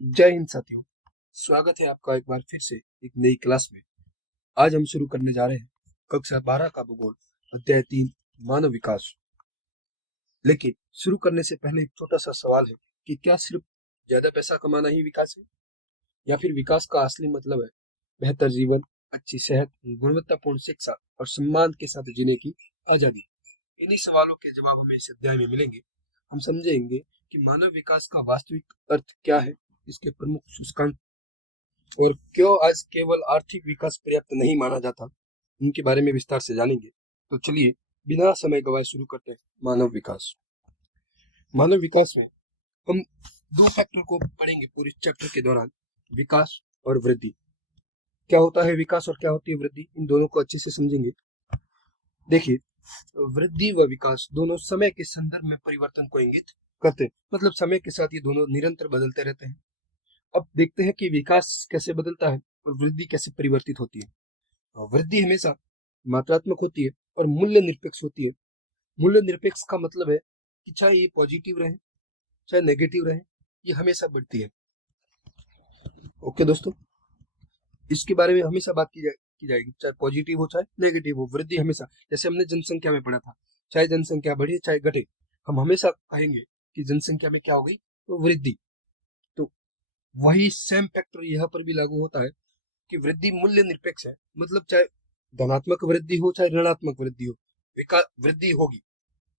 जय हिंद साथियों। स्वागत है आपका एक बार फिर से एक नई क्लास में। आज हम शुरू करने जा रहे हैं कक्षा 12 का भूगोल अध्याय 3 मानव विकास। लेकिन शुरू करने से पहले एक छोटा सा सवाल है कि क्या सिर्फ ज्यादा पैसा कमाना ही विकास है, या फिर विकास का असली मतलब है बेहतर जीवन, अच्छी सेहत, गुणवत्तापूर्ण शिक्षा और सम्मान के साथ जीने की आजादी। इन्हीं सवालों के जवाब हमें इस अध्याय में मिलेंगे। हम समझेंगे कि मानव विकास का वास्तविक अर्थ क्या है, इसके प्रमुख सूचकांक, और क्यों आज केवल आर्थिक विकास पर्याप्त नहीं माना जाता, उनके बारे में विस्तार से जानेंगे। तो चलिए बिना समय गवाए शुरू करते हैं। मानव विकास। मानव विकास में हम दो फैक्टर को पढ़ेंगे पूरे चैप्टर के दौरान, विकास और वृद्धि। क्या होता है विकास और क्या होती है वृद्धि, इन दोनों को अच्छे से समझेंगे। देखिए, वृद्धि व विकास दोनों समय के संदर्भ में परिवर्तन को इंगित करते हैं, मतलब समय के साथ ये दोनों निरंतर बदलते रहते हैं। अब देखते हैं कि विकास कैसे बदलता है और वृद्धि कैसे परिवर्तित होती है। वृद्धि हमेशा मात्रात्मक होती है और मूल्य निरपेक्ष होती है। मूल्य निरपेक्ष का मतलब है कि चाहे ये पॉजिटिव रहे चाहे नेगेटिव रहे, ये हमेशा बढ़ती है। ओके दोस्तों, इसके बारे में हमेशा बात की जाएगी, चाहे पॉजिटिव हो चाहे नेगेटिव हो। वृद्धि हमेशा, जैसे हमने जनसंख्या में पढ़ा था, चाहे जनसंख्या बढ़े चाहे घटे, हम हमेशा कहेंगे कि जनसंख्या में क्या हो गई, तो वृद्धि। तो वही सेम फैक्टर यहाँ पर भी लागू होता है कि वृद्धि मूल्य निरपेक्ष है, मतलब चाहे धनात्मक वृद्धि हो चाहे ऋणात्मक वृद्धि हो, वृद्धि होगी।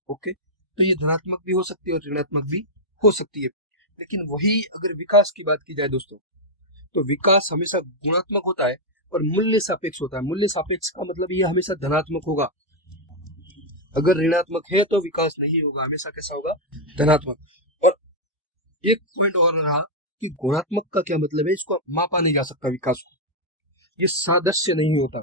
ओके, तो ये धनात्मक भी हो सकती है और ऋणात्मक भी हो सकती है। लेकिन वही अगर विकास की बात की जाए दोस्तों, तो विकास हमेशा गुणात्मक होता है और मूल्य सापेक्ष होता है। मूल्य सापेक्ष का मतलब ये हमेशा धनात्मक होगा। अगर ऋणात्मक है तो विकास नहीं होगा, हमेशा कैसा होगा, धनात्मक। और एक पॉइंट और रहा कि गुणात्मक का क्या मतलब है, इसको मापा नहीं जा सकता विकास को, ये सादृश्य नहीं होता।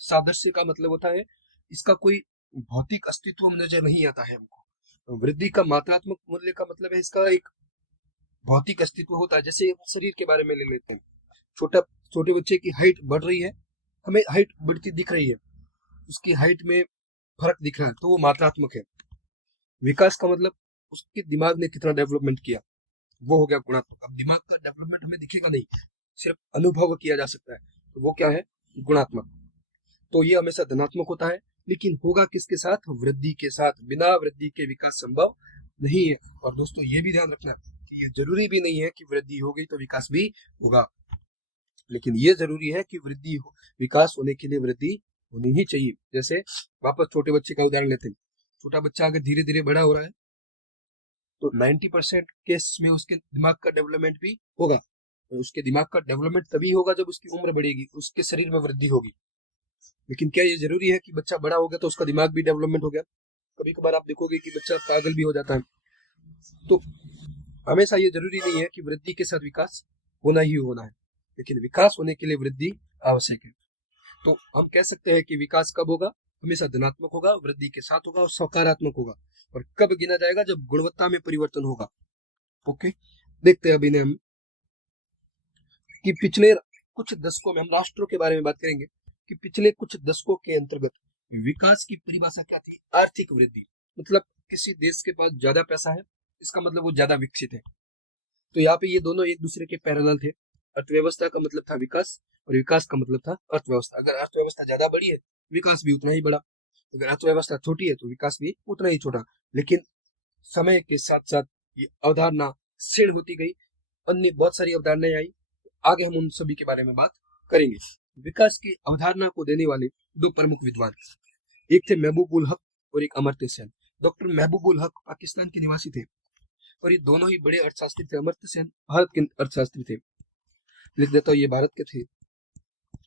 सादृश्य का मतलब होता है इसका कोई भौतिक अस्तित्व नजर नहीं आता है हमको। वृद्धि का मात्रात्मक मूल्य का मतलब है इसका एक भौतिक अस्तित्व होता है। जैसे शरीर के बारे में ले लेते हैं, छोटा छोटे बच्चे की हाइट बढ़ रही है, हमें हाइट बढ़ती दिख रही है, उसकी हाइट में फर्क दिख रहा है, तो वो मात्रात्मक है। विकास का मतलब उसके दिमाग ने कितना डेवलपमेंट किया, वो हो गया गुणात्मक। अब दिमाग का डेवलपमेंट हमें दिखेगा नहीं, सिर्फ अनुभव किया जा सकता है, तो वो क्या है, गुणात्मक। तो ये हमेशा धनात्मक होता है, लेकिन होगा किसके साथ, वृद्धि के साथ। बिना वृद्धि के विकास संभव नहीं है। और दोस्तों ये भी ध्यान रखना कि ये जरूरी भी नहीं है कि वृद्धि हो गई तो विकास भी होगा, लेकिन ये जरूरी है कि विकास होने के लिए वृद्धि होनी ही चाहिए। जैसे वापस छोटे बच्चे का उदाहरण लेते हैं, छोटा बच्चा अगर धीरे धीरे बड़ा हो रहा है तो 90% केस में उसके दिमाग का डेवलपमेंट भी होगा। तो उसके दिमाग का डेवलपमेंट तभी होगा जब उसकी उम्र बढ़ेगी, उसके शरीर में वृद्धि होगी। लेकिन क्या ये जरूरी है कि बच्चा बड़ा हो गया तो उसका दिमाग भी डेवलपमेंट हो गया? कभी कभार आप देखोगे कि बच्चा पागल भी हो जाता है। तो हमेशा ये जरूरी नहीं है कि वृद्धि के साथ विकास होना ही होना है, लेकिन विकास होने के लिए वृद्धि आवश्यक है। तो हम कह सकते हैं कि विकास कब होगा, हमेशा धनात्मक होगा, वृद्धि के साथ होगा और सकारात्मक होगा। और कब गिना जाएगा, जब गुणवत्ता में परिवर्तन होगा। ओके, देखते हैं अभी ने हम कि पिछले कुछ दशकों में, हम राष्ट्रों के बारे में बात करेंगे कि पिछले कुछ दशकों के अंतर्गत विकास की परिभाषा क्या थी, आर्थिक वृद्धि। मतलब किसी देश के पास ज्यादा पैसा है, इसका मतलब वो ज्यादा विकसित है। तो यहाँ पे ये दोनों एक दूसरे के पैरेलल थे। अर्थव्यवस्था का मतलब था विकास और विकास का मतलब था अर्थव्यवस्था। अगर अर्थव्यवस्था ज्यादा बड़ी है, विकास भी उतना ही बड़ा। अगर अर्थव्यवस्था छोटी है तो विकास भी उतना ही छोटा। लेकिन समय के साथ साथ ये अवधारणा क्षीण होती गई, अन्य बहुत सारी अवधारणाएं आई। आगे हम उन सभी के बारे में बात करेंगे। विकास की अवधारणा को देने वाले दो प्रमुख विद्वान, एक थे महबूब उल हक और एक अमर्त्य सेन। डॉक्टर महबूब उल हक पाकिस्तान के निवासी थे और ये दोनों ही बड़े अर्थशास्त्री थे। अमर्त्य सेन भारत के अर्थशास्त्री थे। लिख देता हूँ, ये भारत के थे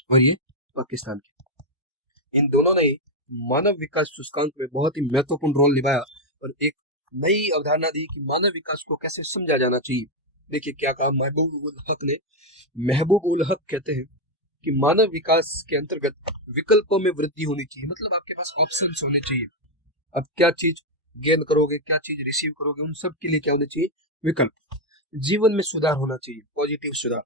और ये पाकिस्तान के। इन दोनों ने मानव विकास सूचकांक में बहुत ही महत्वपूर्ण रोल निभाया और एक नई अवधारणा दी कि मानव विकास को कैसे समझा जाना चाहिए। देखिए क्या कहा महबूब उल हक ने। महबूब उल हक कहते हैं कि मानव विकास के अंतर्गत विकल्पों में वृद्धि होनी चाहिए, मतलब आपके पास ऑप्शंस होने चाहिए। अब क्या चीज गेन करोगे, क्या चीज रिसीव करोगे, उन सब के लिए क्या होना चाहिए, विकल्प। जीवन में सुधार होना चाहिए, पॉजिटिव सुधार।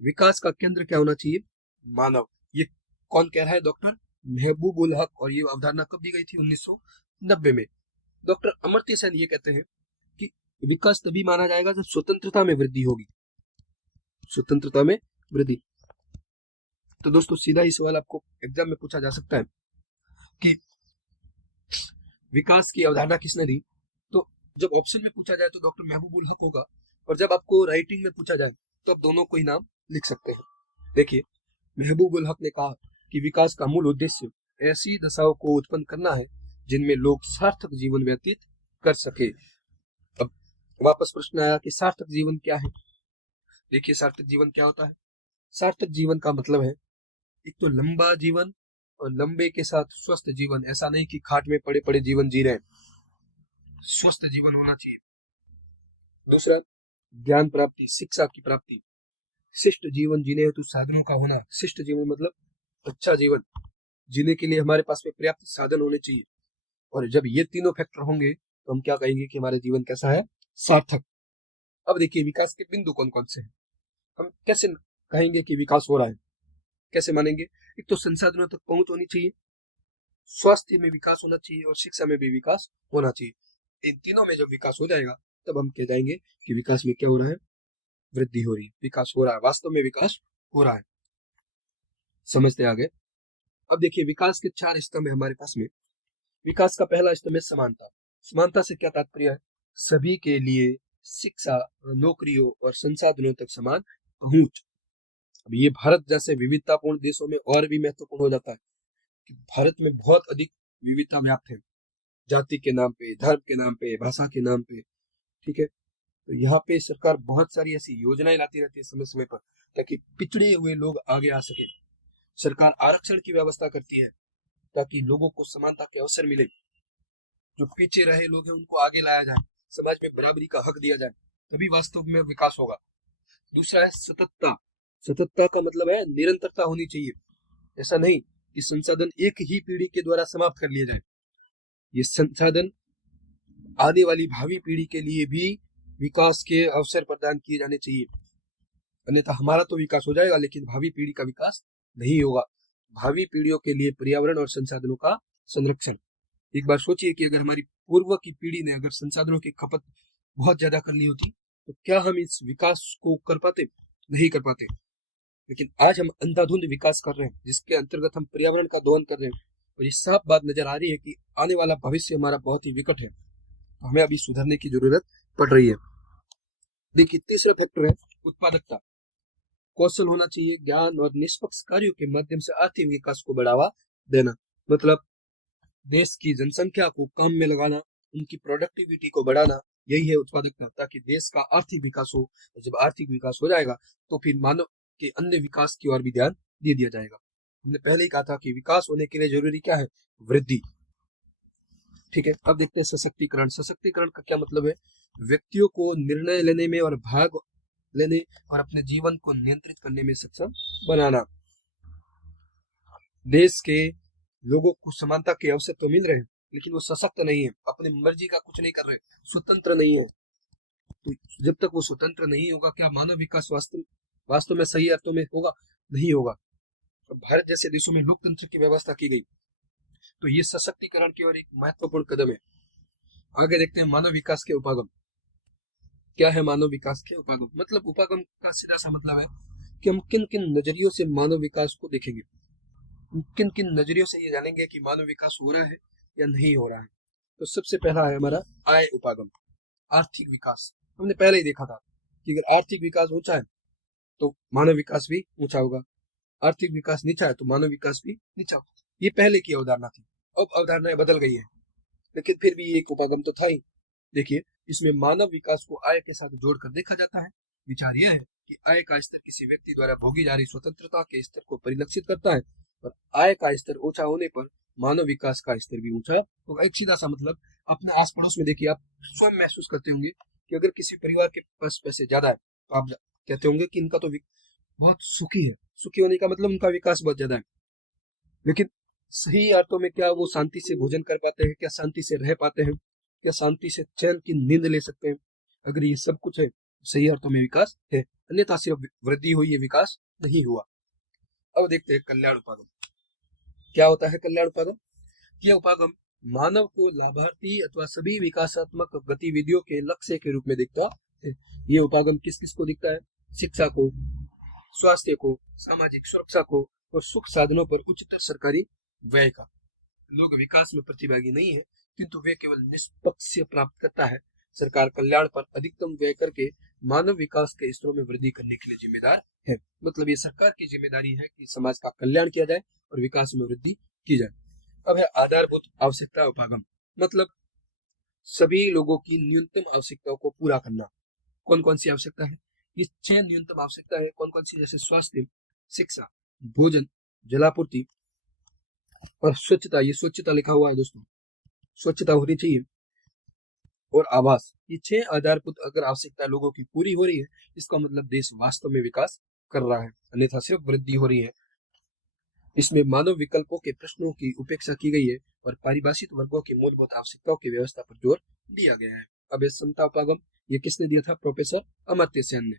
विकास का केंद्र क्या होना चाहिए, मानव। ये कौन कह रहा है, डॉक्टर महबूब उल हक। और ये अवधारणा कब दी गई थी, 1990 में। डॉक्टर अमर्त्य सेन ये कहते हैं कि विकास तभी माना जाएगा जब स्वतंत्रता में वृद्धि होगी। स्वतंत्रता में वृद्धि। तो दोस्तों सीधा ही सवाल आपको एग्जाम में पूछा जा सकता है कि विकास की अवधारणा किसने दी। तो जब ऑप्शन में पूछा जाए तो डॉक्टर महबूबुल हक होगा, और जब आपको राइटिंग में पूछा जाए तो आप दोनों को ही नाम लिख सकते हैं। देखिए, महबूबुल हक ने कहा कि विकास का मूल उद्देश्य ऐसी दशाओं को उत्पन्न करना है जिनमें लोग सार्थक जीवन व्यतीत कर सके। अब वापस प्रश्न आया कि सार्थक जीवन क्या है। देखिए, सार्थक जीवन क्या होता है। सार्थक जीवन का मतलब है एक तो लंबा जीवन, और लंबे के साथ स्वस्थ जीवन। ऐसा नहीं कि खाट में पड़े पड़े जीवन जी रहे हैं, स्वस्थ जीवन होना चाहिए। दूसरा, ज्ञान प्राप्ति, शिक्षा की प्राप्ति। शिष्ट जीवन जीने हेतु साधनों का होना। शिष्ट जीवन मतलब अच्छा जीवन जीने के लिए हमारे पास में पर्याप्त साधन होने चाहिए। और जब ये तीनों फैक्टर होंगे तो हम क्या कहेंगे कि हमारा जीवन कैसा है, सार्थक। अब देखिए, विकास के बिंदु कौन कौन से हैं। हम कैसे कहेंगे कि विकास हो रहा है, कैसे मानेंगे। एक तो संसाधनों तक पहुंच होनी चाहिए, स्वास्थ्य में विकास होना चाहिए, और शिक्षा में भी विकास होना चाहिए। इन तीनों में जब विकास हो जाएगा तब हम कह जाएंगे कि विकास में क्या हो रहा है, वृद्धि हो रही, विकास हो रहा है, वास्तव में विकास हो रहा है। समझते आगे। अब देखिए, विकास के 4 स्तंभ है हमारे पास में। विकास का पहला स्तंभ है समानता। समानता से क्या तात्पर्य है, सभी के लिए शिक्षा, नौकरियों और संसाधनों तक समान पहुंच। अब ये भारत जैसे विविधतापूर्ण देशों में और भी महत्वपूर्ण हो जाता है कि भारत में बहुत अधिक विविधता व्याप्त है, जाति के नाम पे, धर्म के नाम पे, भाषा के नाम पे। ठीक है, तो यहाँ पे सरकार बहुत सारी ऐसी योजनाएं लाती रहती है समय समय पर, ताकि पिछड़े हुए लोग आगे आ सके। सरकार आरक्षण की व्यवस्था करती है ताकि लोगों को समानता के अवसर मिले, जो पीछे रहे लोग हैं उनको आगे लाया जाए, समाज में बराबरी का हक दिया जाए, तभी वास्तव में विकास होगा। दूसरा है सततता। सततता का मतलब है निरंतरता होनी चाहिए। ऐसा नहीं कि संसाधन एक ही पीढ़ी के द्वारा समाप्त कर लिए जाए। ये संसाधन आने वाली भावी पीढ़ी के लिए भी विकास के अवसर प्रदान किए जाने चाहिए, अन्यथा हमारा तो विकास हो जाएगा लेकिन भावी पीढ़ी का विकास नहीं होगा। भावी पीढ़ियों के लिए पर्यावरण और संसाधनों का संरक्षण। एक बार सोचिए कि अगर हमारी पूर्व की पीढ़ी ने अगर संसाधनों की खपत बहुत ज्यादा कर ली होती तो क्या हम इस विकास को कर पाते, नहीं कर पाते। लेकिन आज हम अंधाधुंध विकास कर रहे हैं जिसके अंतर्गत हम पर्यावरण का दोहन कर रहे हैं, और ये साफ बात नजर आ रही है कि आने वाला भविष्य हमारा बहुत ही विकट है, तो हमें अभी सुधरने की जरूरत पड़ रही है। देखिए, तीसरा फैक्टर है उत्पादकता। कौशल होना चाहिए, ज्ञान और निष्पक्ष कार्यों के माध्यम से आर्थिक विकास को बढ़ावा देना। मतलब देश की जनसंख्या को काम में लगाना, उनकी प्रोडक्टिविटी को बढ़ाना, यही है उत्पादकता, ताकि देश का आर्थिक विकास हो। और जब आर्थिक विकास हो जाएगा तो फिर मानव के अन्य विकास की ओर भी ध्यान दे दिया जाएगा। हमने पहले ही कहा था कि विकास होने के लिए जरूरी क्या है, वृद्धि। ठीक है, अब देखते हैं सशक्तिकरण। सशक्तिकरण का क्या मतलब है, व्यक्तियों को निर्णय लेने में और भाग लेने और अपने जीवन को नियंत्रित करने में सक्षम बनाना। देश के लोगों को समानता के अवसर तो मिल रहे हैं लेकिन वो सशक्त नहीं है, अपनी मर्जी का कुछ नहीं कर रहे, स्वतंत्र नहीं है। तो जब तक वो स्वतंत्र नहीं होगा, क्या मानव विकास वास्तव में सही अर्थों में होगा, नहीं होगा। तो भारत जैसे देशों में लोकतंत्र की व्यवस्था की गई, तो ये सशक्तिकरण की ओर एक महत्वपूर्ण कदम है। आगे देखते हैं मानव विकास के उपागम। क्या है मानव विकास के उपागम, मतलब उपागम का सीधा सा मतलब है कि हम किन किन नजरियों से मानव विकास को देखेंगे, हम किन किन नजरियों से ये जानेंगे कि मानव विकास हो रहा है या नहीं हो रहा है। तो सबसे पहला है हमारा आय उपागम, आर्थिक विकास। हमने पहले ही देखा था कि अगर आर्थिक विकास ऊंचा है तो मानव विकास भी ऊंचा होगा, आर्थिक विकास नीचा है तो मानव विकास भी नीचा होगा। ये पहले की अवधारणा थी, अब अवधारणाएं बदल गई है, लेकिन फिर भी एक उपागम तो था ही। देखिए, इसमें मानव विकास को आय के साथ जोड़कर देखा जाता है। विचार यह है कि आय का स्तर किसी व्यक्ति द्वारा भोगी जा रही स्वतंत्रता के स्तर को परिलक्षित करता है, और आय का स्तर ऊंचा होने पर मानव विकास का स्तर भी ऊंचा होगा। एक सीधा सा मतलब, अपने आस पड़ोस में देखिए, आप स्वयं महसूस करते होंगे कि अगर किसी परिवार के पास पैसे ज्यादा है तो आप कहते होंगे कि इनका तो बहुत सुखी है। सुखी होने का मतलब उनका विकास बहुत ज्यादा है, लेकिन सही अर्थों में क्या वो शांति से भोजन कर पाते हैं, क्या शांति से रह पाते हैं, क्या शांति से चैन की नींद ले सकते हैं। अगर ये सब कुछ है, सही अर्थों में विकास है, अन्यथा सिर्फ वृद्धि हुई है, विकास नहीं हुआ। अब देखते हैं कल्याण उपागम। क्या होता है कल्याण उपागम। यह उपागम मानव को लाभार्थी अथवा सभी विकासात्मक गतिविधियों के लक्ष्य के रूप में दिखता है। ये उपागम किस किस को दिखता है, शिक्षा को, स्वास्थ्य को, सामाजिक सुरक्षा को और सुख साधनों पर उच्चतर सरकारी व्यय का। लोग विकास में प्रतिभागी नहीं है, किंतु वे केवल निष्पक्ष प्राप्त करता है। सरकार कल्याण पर अधिकतम व्यय करके मानव विकास के स्तरों में वृद्धि करने के लिए जिम्मेदार है। मतलब ये सरकार की जिम्मेदारी है कि समाज का कल्याण किया जाए और विकास में वृद्धि की जाए। अब है आधारभूत आवश्यकता उपागम, मतलब सभी लोगों की न्यूनतम आवश्यकताओं को पूरा करना। कौन कौन सी आवश्यकता है? ये 6 न्यूनतम आवश्यकता है। कौन कौन सी? जैसे स्वास्थ्य, शिक्षा, भोजन, जलापूर्ति और स्वच्छता। ये स्वच्छता लिखा हुआ है दोस्तों, स्वच्छता होनी चाहिए, और आवास। ये 6 आधारभूत अगर आवश्यकता लोगों की पूरी हो रही है, इसका मतलब देश वास्तव में विकास कर रहा है, अन्यथा सिर्फ वृद्धि हो रही है। इसमें मानव विकल्पों के प्रश्नों की उपेक्षा की गई है और परिभाषित वर्गों की मूलभूत आवश्यकताओं की व्यवस्था पर जोर दिया गया है। अब ये समता उपागम, ये किसने दिया था? प्रोफेसर अमर्त्य सेन ने।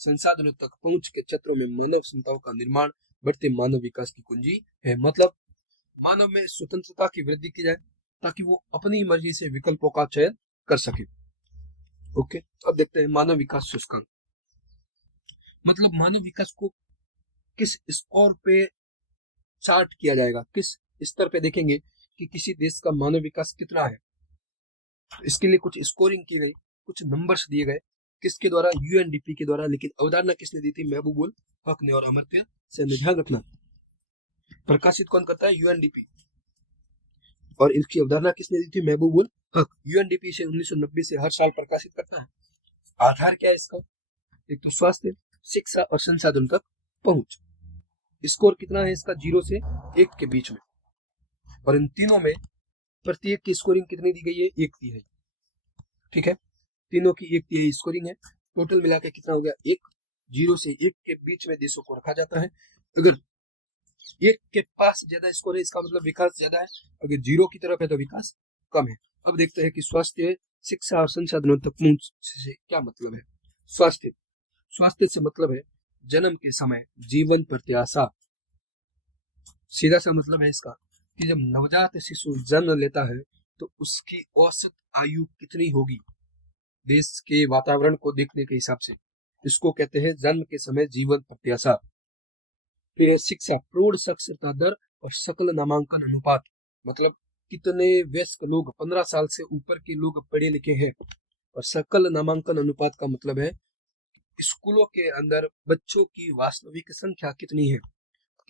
संसाधनों तक पहुंच के क्षेत्रों में मानव क्षमताओं का निर्माण बढ़ते मानव विकास की कुंजी है। मतलब मानव में स्वतंत्रता की वृद्धि की जाए ताकि वो अपनी मर्जी से विकल्पों का चयन कर सके। ओके, अब देखते हैं मानव विकास सूचकांक। मतलब मानव विकास को किस स्कोर पे चार्ट किया जाएगा, किस स्तर पे देखेंगे कि किसी देश का मानव विकास कितना है। इसके लिए कुछ स्कोरिंग की गई, कुछ नंबर्स दिए गए, किसके द्वारा? यूएनडीपी के द्वारा। लेकिन अवधारणा किसने दी थी? महबूबुल हक ने और अमर्त्य सेन ने। ध्यान रखना, प्रकाशित कौन करता है? यूएनडीपी। और इसकी अवधारणा किसने दी थी? महबूबुल हक। यूएनडीपी से 1990 से हर साल प्रकाशित करता है। आधार क्या है इसका? एक तो स्वास्थ्य, शिक्षा और संसाधन तक पहुंच। स्कोर कितना है इसका? 0 से 1 के बीच में। और इन तीनों में प्रत्येक की स्कोरिंग कितनी दी गई है? 1/3। ठीक है, तीनों की 1/3 स्कोरिंग है। टोटल मिला के कितना हो गया? 1। 0 से 1 के बीच में देशों को रखा जाता है। अगर 1 के पास ज्यादा स्कोर है, इसका मतलब विकास ज्यादा है। अगर 0 की तरफ है तो विकास कम है। अब देखते हैं कि स्वास्थ्य, शिक्षा और संसाधनों तक पहुंच से क्या मतलब है। स्वास्थ्य, स्वास्थ्य से मतलब है जन्म के समय जीवन प्रत्याशा। सीधा सा मतलब है इसका कि जब नवजात शिशु जन्म लेता है तो उसकी औसत आयु कितनी होगी देश के वातावरण को देखने के हिसाब से। इसको कहते हैं जन्म के समय जीवन प्रत्याशा। फिर है शिक्षा, प्रौढ़ साक्षरता दर और सकल नामांकन अनुपात। मतलब कितने वयस्क लोग, 15 साल से ऊपर के लोग पढ़े लिखे हैं। और सकल नामांकन अनुपात का मतलब है स्कूलों के अंदर बच्चों की वास्तविक संख्या कितनी है,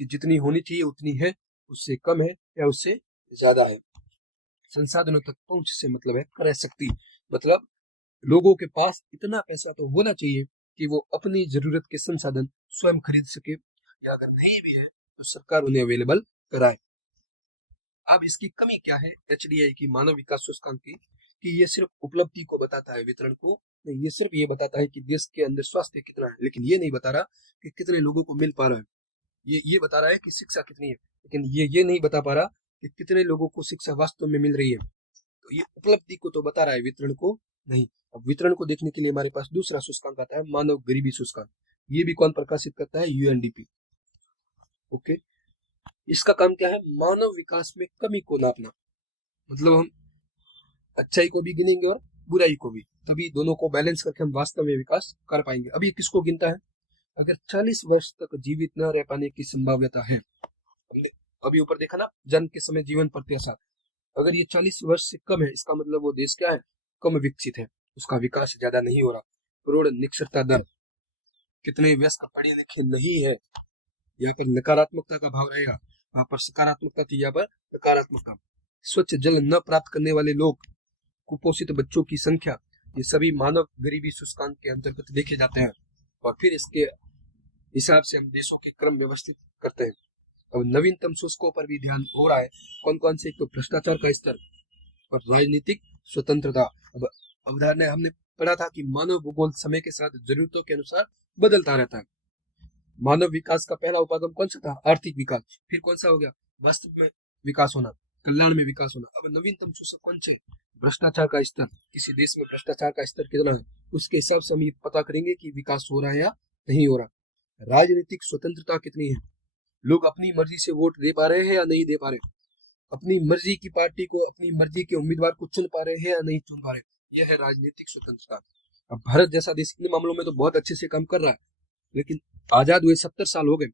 कि जितनी होनी चाहिए उतनी है, उससे कम है या उससे ज्यादा है। संसाधनों तक पहुंच से मतलब है क्रय शक्ति। मतलब लोगों के पास इतना पैसा तो होना चाहिए कि वो अपनी जरूरत के संसाधन स्वयं खरीद सके, या अगर नहीं भी है तो सरकार उन्हें अवेलेबल कराए। अब इसकी कमी क्या है एचडीआई की, मानव विकास सूचकांक की? कि ये सिर्फ उपलब्धि को बताता है, वितरण को नहीं। ये सिर्फ ये बताता है कि देश के अंदर स्वास्थ्य कितना है, लेकिन ये नहीं बता रहा कि कितने लोगों को मिल पा रहा है। ये बता रहा है कि शिक्षा कितनी है, लेकिन ये नहीं बता पा रहा कि कितने लोगों को शिक्षा वास्तव में मिल रही है। तो ये उपलब्धि को तो बता रहा है, वितरण को नहीं। अब वितरण को देखने के लिए हमारे पास दूसरा सूचकांक आता है, मानव गरीबी सूचकांक। ये भी कौन प्रकाशित करता है? यूएनडीपी। ओके, इसका काम क्या है? मानव विकास में कमी को नापना। मतलब हम अच्छाई को भी गिनेंगे और बुराई को भी, तभी दोनों को बैलेंस करके हम वास्तव में विकास कर पाएंगे। अब ये किसको गिनता है? अगर 40 वर्ष तक जीवित न रह पाने की संभाव्यता है, अभी ऊपर देखा ना, जन्म के समय जीवन प्रत्याशा, अगर ये 40 वर्ष से कम है, इसका मतलब वो देश क्या है? कम विकसित है, उसका विकास ज्यादा नहीं हो रहा। प्रौढ़ निरक्षरता दर, कितने वयस्क पढ़े लिखे नहीं है, यहाँ पर नकारात्मकता का भाव रहेगा, वहां पर सकारात्मकता थी, यहाँ पर नकारात्मकता। स्वच्छ जल न प्राप्त करने वाले लोग, कुपोषित बच्चों की संख्या, ये सभी मानव गरीबी सूचकांक के अंतर्गत देखे जाते हैं। और फिर इसके हिसाब से हम देशों के क्रम व्यवस्थित करते हैं। अब नवीनतम सूचकों पर भी ध्यान हो रहा है। कौन कौन से? तो भ्रष्टाचार का स्तर और राजनीतिक स्वतंत्रता। अब अवधारणा हमने पढ़ा था कि मानव भूगोल समय के साथ जरूरतों के अनुसार बदलता रहता है। मानव विकास का पहला उपागम कौन सा था? आर्थिक विकास। फिर कौन सा हो गया? वास्तव में विकास होना, कल्याण में विकास होना। अब नवीनतम सूचक कौन से? भ्रष्टाचार का स्तर। किसी देश में भ्रष्टाचार का स्तर कितना है, उसके हिसाब से हम ये पता करेंगे कि विकास हो रहा है या नहीं हो रहा। राजनीतिक स्वतंत्रता कितनी है, लोग अपनी मर्जी से वोट दे पा रहे हैं या नहीं दे पा रहे, अपनी मर्जी की पार्टी को, अपनी मर्जी के उम्मीदवार को चुन पा रहे हैं या नहीं चुन पा रहे। यह है राजनीतिक स्वतंत्रता। अब भारत जैसा देश इन मामलों में तो बहुत अच्छे से काम कर रहा है, लेकिन आजाद हुए 70 साल हो गए,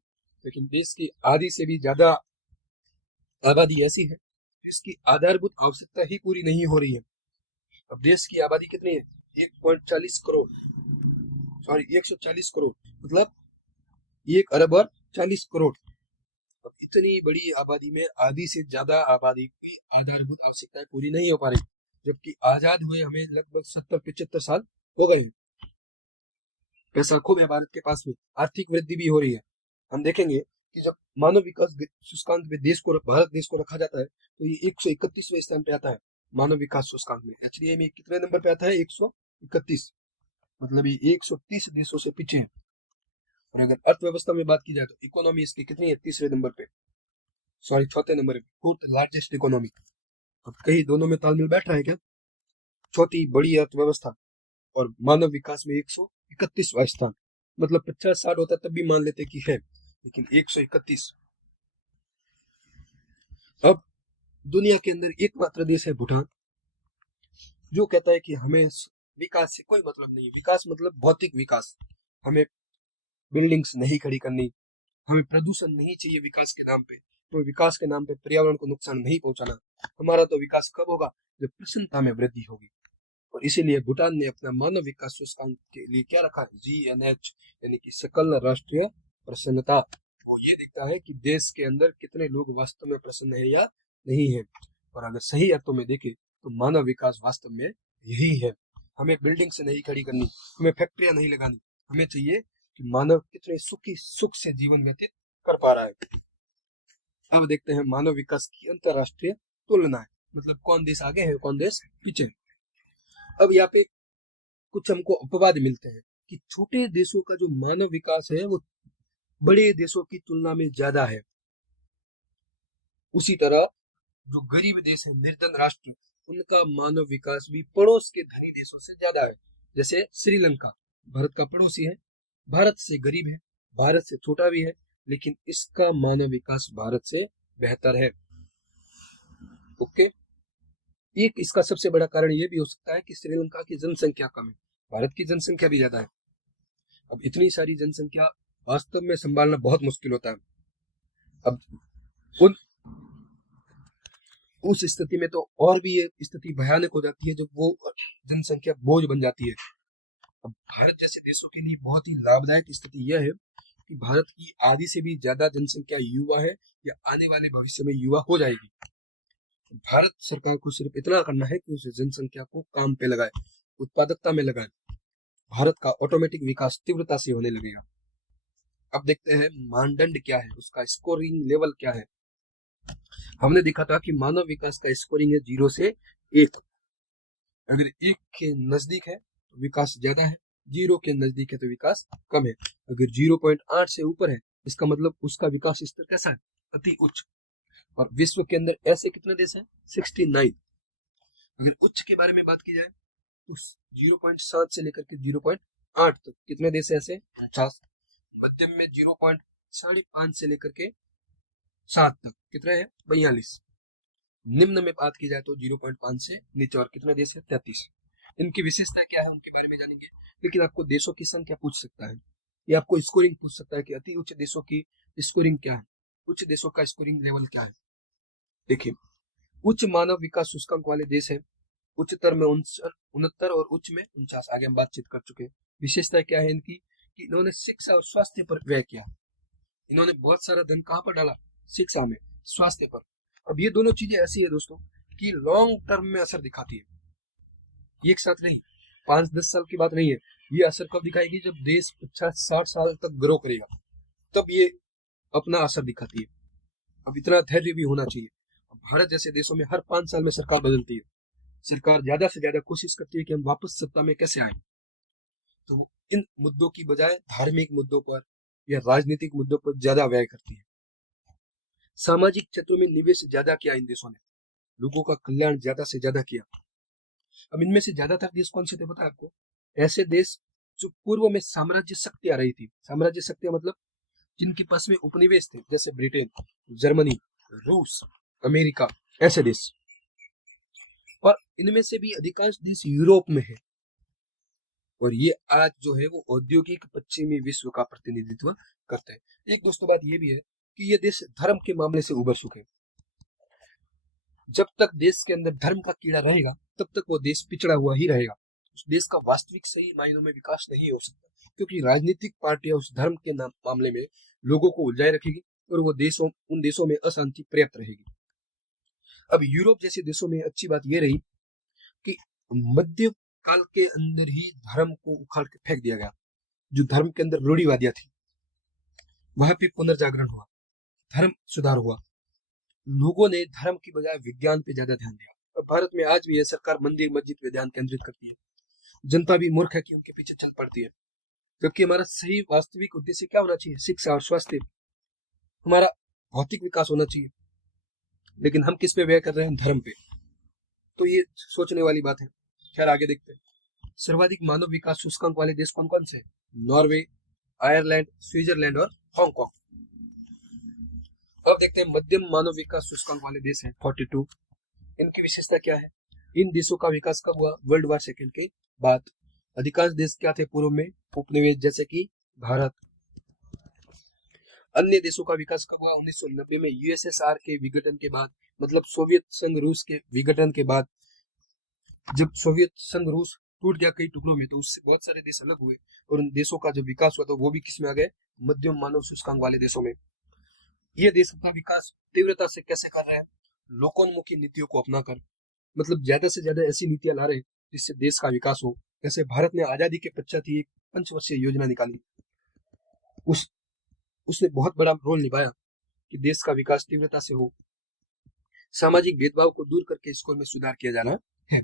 लेकिन देश की आधी से भी ज्यादा आबादी ऐसी है जिसकी आधारभूत आवश्यकता ही पूरी नहीं हो रही है। अब देश की आबादी कितनी है? 1.40 करोड़, सॉरी 140 करोड़, मतलब 1 अरब और 40 करोड़। अब इतनी बड़ी आबादी में आधी से ज्यादा आबादी की आधारभूत आवश्यकताएं पूरी नहीं हो पा रही, जबकि आजाद हुए हमें लगभग 70-75 साल हो गए हैं। पैसा खूब है भारत के पास में, आर्थिक वृद्धि भी हो रही है। हम देखेंगे कि जब मानव विकास सूचकांक में भारत देश को रखा जाता है तो ये 131वें स्थान पे आता है। मानव विकास सूचकांक में HDI में कितने नंबर पे आता है? 131, मतलब ये 130 देशों से पीछे है। और अगर अर्थव्यवस्था में बात की जाए तो इकोनॉमी इसकी कितनी है? 30वें नंबर पे, सॉरी 4थे नंबर पे, फोर्थ लार्जेस्ट इकोनॉमी। अब कहीं दोनों में तालमेल बैठ रहा है क्या? चौथी बड़ी अर्थव्यवस्था और मानव विकास में 131वां स्थान, मतलब 50-60 होता तब भी मान लेते कि है, लेकिन 131। अब दुनिया के अंदर एकमात्र देश है भूटान, जो कहता है कि हमें विकास से कोई मतलब नहीं। विकास मतलब भौतिक विकास, हमें बिल्डिंग्स नहीं खड़ी करनी, हमें प्रदूषण नहीं चाहिए विकास के नाम पे, तो विकास के नाम पे पर्यावरण को नुकसान नहीं पहुंचाना। हमारा तो विकास कब होगा? जब प्रसन्नता में वृद्धि होगी। और इसीलिए भूटान ने अपना मानव विकास सूचकांक के लिए क्या रखा है? GNH, यानी कि सकल राष्ट्रीय प्रसन्नता। वो ये दिखता है कि देश के अंदर कितने लोग वास्तव में प्रसन्न है या नहीं है। और अगर सही अर्थों में देखें तो मानव विकास वास्तव में यही है। हमें बिल्डिंग से नहीं खड़ी करनी, हमें फैक्ट्रियां नहीं लगानी, हमें चाहिए कि मानव कितने सुख से जीवन व्यतीत कर पा रहा है। अब देखते हैं मानव विकास की अंतरराष्ट्रीय तुलना, मतलब कौन देश आगे है, कौन देश पीछे। अब यहाँ पे कुछ हमको अपवाद मिलते हैं कि छोटे देशों का जो मानव विकास है वो बड़े देशों की तुलना में ज्यादा है। उसी तरह जो गरीब देश है, निर्धन राष्ट्र, उनका मानव विकास भी पड़ोस के धनी देशों से ज्यादा है। जैसे श्रीलंका भारत का पड़ोसी है, भारत से गरीब है, भारत से छोटा भी है, लेकिन इसका मानव विकास भारत से बेहतर है। ओके, एक इसका सबसे बड़ा कारण यह भी हो सकता है कि श्रीलंका की जनसंख्या कम है, भारत की जनसंख्या भी ज्यादा है। अब इतनी सारी जनसंख्या वास्तव में संभालना बहुत मुश्किल होता है। अब उन उस स्थिति में तो और भी ये स्थिति भयानक हो जाती है जब वो जनसंख्या बोझ बन जाती है। अब भारत जैसे देशों के लिए बहुत ही लाभदायक स्थिति यह है कि भारत की आधी से भी ज्यादा जनसंख्या युवा है, या आने वाले भविष्य में युवा हो जाएगी। भारत सरकार को सिर्फ इतना करना है कि उस जनसंख्या को काम पे लगाए, उत्पादकता में लगाए। भारत का ऑटोमेटिक विकास तीव्रता से होने लगेगा। अब देखते हैं मानदंड क्या है, उसका स्कोरिंग लेवल क्या है। हमने देखा था कि मानव विकास का स्कोरिंग है 0 से 1। अगर 1 के नजदीक है तो विकास ज्यादा है, 0 के नजदीक है तो विकास कम है। अगर 0.8 से ऊपर है, इसका मतलब उसका विकास स्तर कैसा है? अति उच्च। और विश्व के अंदर ऐसे कितने देश हैं? 69। अगर उच्च के बारे में बात की जाए तो 0.7 से लेकर के 0.8 तक कितने देश ऐसे? 50। मध्यम में 0.5 से लेकर के 7 तक कितने हैं? 42। निम्न में बात की जाए तो 0.5 से नीचे और कितने देश है? 33। इनकी विशेषता क्या है उनके बारे में जानेंगे, लेकिन आपको देशों की संख्या पूछ सकता है, या आपको स्कोरिंग पूछ सकता है कि अति उच्च देशों की स्कोरिंग क्या है, उच्च देशों का स्कोरिंग लेवल क्या है। देखिए, उच्च मानव विकास सूचकांक वाले देश है, उच्चतर में 69 और उच्च में 49। आगे हम बातचीत कर चुके हैं। विशेषता क्या है इनकी कि इन्होंने शिक्षा और स्वास्थ्य पर व्यय किया। इन्होंने बहुत सारा धन कहां पर डाला? शिक्षा में, स्वास्थ्य पर। अब ये दोनों चीजें ऐसी है दोस्तों कि लॉन्ग टर्म में असर दिखाती है, एक साथ नहीं, 5-10 साल की बात नहीं है। ये असर कब दिखाएगी? जब देश 50-60 साल तक ग्रो करेगा, तब ये अपना असर दिखाती है। अब इतना धैर्य भी होना चाहिए। भारत जैसे देशों में हर 5 साल में सरकार बदलती है, सरकार ज्यादा से ज्यादा कोशिश करती है कि हम वापस सत्ता में कैसे आए। तो वो इन मुद्दों की बजाय धार्मिक मुद्दों पर या राजनीतिक मुद्दों पर ज्यादा व्यय करती है। सामाजिक क्षेत्रों में निवेश ज्यादा किया इन देशों ने, लोगों का कल्याण ज्यादा से ज्यादा किया। अब इनमें से ज्यादातर देश कौन से थे पता है आपको? ऐसे देश जो पूर्व में साम्राज्य शक्तियां रही थी। साम्राज्य शक्तियां मतलब जिनके पास में उपनिवेश थे, जैसे ब्रिटेन, जर्मनी, रूस, अमेरिका, ऐसे देश। और इनमें से भी अधिकांश देश यूरोप में है। और ये आज जो है वो औद्योगिक पश्चिमी विश्व का प्रतिनिधित्व करते हैं। एक दोस्तों बात ये भी है कि ये देश धर्म के मामले से उभर चुके हैं। जब तक देश के अंदर धर्म का कीड़ा रहेगा तब तक वो देश पिछड़ा हुआ ही रहेगा। उस देश का वास्तविक सही मायनों में विकास नहीं हो सकता, क्योंकि राजनीतिक पार्टियां उस धर्म के मामले में लोगों को उलझाए रखेगी और वो उन देशों में अशांति पर्याप्त रहेगी। अब यूरोप जैसे देशों में अच्छी बात यह रही कि मध्य काल के अंदर ही धर्म को उखाड़ के फेंक दिया गया। जो धर्म के अंदर रूढ़िवादियां थी वहां पे पुनर्जागरण हुआ, धर्म सुधार हुआ, लोगों ने धर्म की बजाय विज्ञान पे ज्यादा ध्यान दिया। और भारत में आज भी है, सरकार मंदिर मस्जिद पे ध्यान केंद्रित करती है, जनता भी मूर्ख है कि उनके पीछे चल पड़ती है। जबकि हमारा सही वास्तविक उद्देश्य क्या होना चाहिए? शिक्षा और स्वास्थ्य, हमारा भौतिक विकास होना चाहिए। लेकिन हम किस पे व्यय कर रहे हैं? धर्म पे। तो ये सोचने वाली बात है। खैर आगे देखते हैं। सर्वाधिक मानव विकास सूचकांक वाले देश कौन कौन से हैं? नॉर्वे, आयरलैंड, स्विट्जरलैंड और हांगकांग। अब देखते हैं मध्यम मानव विकास सूचकांक वाले देश हैं 42। इनकी विशेषता क्या है? इन देशों का विकास कब हुआ? वर्ल्ड वॉर सेकेंड के बाद। अधिकांश देश क्या थे पूर्व में? उपनिवेश, जैसे कि भारत। अन्य देशों का विकास कब हुआ? 1990 में यूएसएसआर के विघटन के बाद, मतलब सोवियत संघ रूस के विघटन के बाद। जब सोवियत संघ रूस टूट गया कई टुकड़ों में, तो उससे बहुत सारे देश अलग हुए और उन देशों का जब विकास हुआ तो वो भी किसमें आ गए? मध्यम मानव सूचकांक वाले देशों में। ये देश अपना विकास तीव्रता से कैसे कर रहे हैं? लोकोन्मुखी नीतियों को अपनाकर, मतलब ज्यादा से ज्यादा ऐसी नीतियां ला रहे हैं जिससे देश का विकास हो। जैसे भारत ने आजादी के पश्चात ही एक पंचवर्षीय योजना निकाली, उसने बहुत बड़ा रोल निभाया कि देश का विकास तीव्रता से हो। सामाजिक भेदभाव को दूर करके स्कूल में सुधार किया जाना है।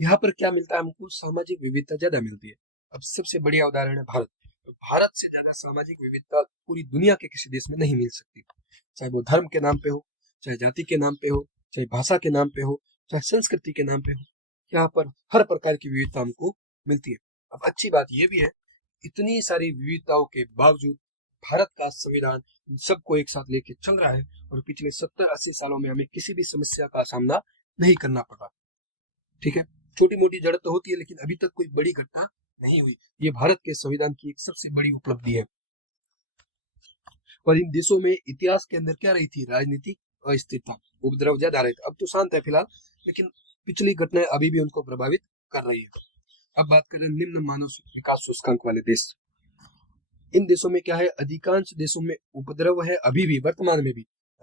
यहाँ पर क्या मिलता है हमको? सामाजिक विविधता ज्यादा मिलती है। अब सबसे बढ़िया उदाहरण है भारत। भारत से ज्यादा सामाजिक विविधता पूरी दुनिया के किसी देश में नहीं मिल सकती, चाहे वो धर्म के नाम पे हो, चाहे जाति के नाम पे हो, चाहे भाषा के नाम पे हो, चाहे संस्कृति के नाम पे हो। यहाँ पर हर प्रकार की विविधता हमको मिलती है। अब अच्छी बात यह भी है, इतनी सारी विविधताओं के बावजूद भारत का संविधान सबको एक साथ लेके चल रहा है और पिछले 70-80 सालों में हमें किसी भी समस्या का सामना नहीं करना पड़ा। ठीक है, छोटी मोटी जड़त तो होती है, लेकिन अभी तक कोई बड़ी घटना नहीं हुई। ये भारत के संविधान की एक सबसे बड़ी उपलब्धि है। और इन देशों में इतिहास के अंदर क्या रही थी? राजनीतिक अस्थिरता, उपद्रव ज्यादा रहे थे। अब तो शांत है फिलहाल, लेकिन पिछली घटनाएं अभी भी उनको प्रभावित कर रही है। अब बात करें निम्न मानव विकास सूचकांक वाले देश। इन देशों में क्या है? अधिकांश देशों में उपद्रव है अभी भी, वर्तमान में भी।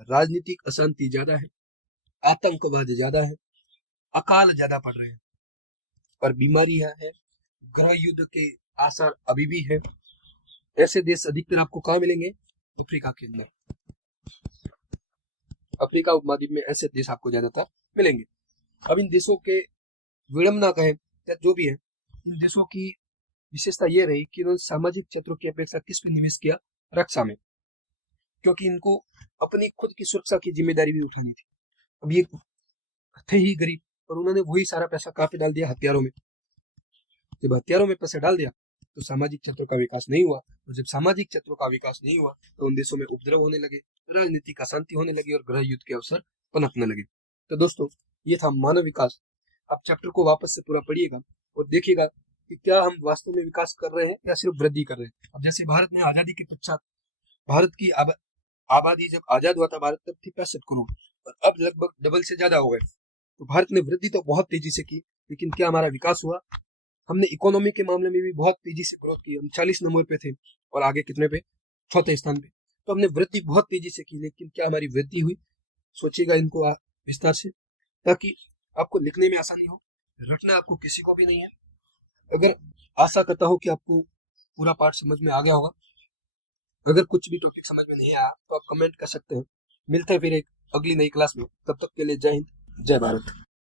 राजनीतिक अशांति ज्यादा है, आतंकवाद ज्यादा है, अकाल ज्यादा पड़ रहे हैं और बीमारियां हैं, गृह युद्ध के आसार अभी भी है। ऐसे देश अधिकतर आपको कहाँ मिलेंगे? अफ्रीका के अंदर। अफ्रीका उपमहाद्वीप में ऐसे देश आपको ज्यादातर मिलेंगे। अब इन देशों के विडंबना कहें या जो भी है, इन देशों की विशेषता ये रही कि इन्होंने सामाजिक क्षेत्रों की अपेक्षा किस पे निवेश किया? रक्षा में, क्योंकि इनको अपनी खुद की सुरक्षा की जिम्मेदारी भी उठानी थी। अब ये थे ही गरीब और उन्होंने वही सारा पैसा कहाँ पे डाल दिया? हथियारों में। जब हथियारों में पैसा डाल दिया तो सामाजिक क्षेत्रों का विकास नहीं हुआ, और जब सामाजिक क्षेत्रों का विकास नहीं हुआ तो उन देशों में उपद्रव होने लगे, राजनीतिक अशांति होने लगी और गृह युद्ध के अवसर पनपने लगे। तो दोस्तों, ये था मानव विकास। आप चैप्टर को वापस से पूरा पढ़िएगा और देखिएगा कि क्या हम वास्तव में विकास कर रहे हैं या सिर्फ वृद्धि कर रहे हैं। अब जैसे भारत में आजादी के पश्चात भारत की आबादी जब आजाद हुआ था भारत, तब थी 65 करोड़ और अब लगभग डबल से ज्यादा हो गए। तो भारत ने वृद्धि तो बहुत तेजी से की, लेकिन क्या हमारा विकास हुआ? हमने इकोनॉमी के मामले में भी बहुत तेजी से ग्रोथ की। हम 40 नंबर पे थे और आगे कितने पे? 4थे स्थान पे। तो हमने वृद्धि बहुत तेजी से की, लेकिन क्या हमारी वृद्धि हुई? सोचिएगा इनको विस्तार से, ताकि आपको लिखने में आसानी हो। रटना आपको किसी को भी नहीं है। अगर आशा करता हूँ कि आपको पूरा पाठ समझ में आ गया होगा। अगर कुछ भी टॉपिक समझ में नहीं आया तो आप कमेंट कर सकते हैं। मिलते हैं फिर एक अगली नई क्लास में। तब तक के लिए जय हिंद, जय भारत।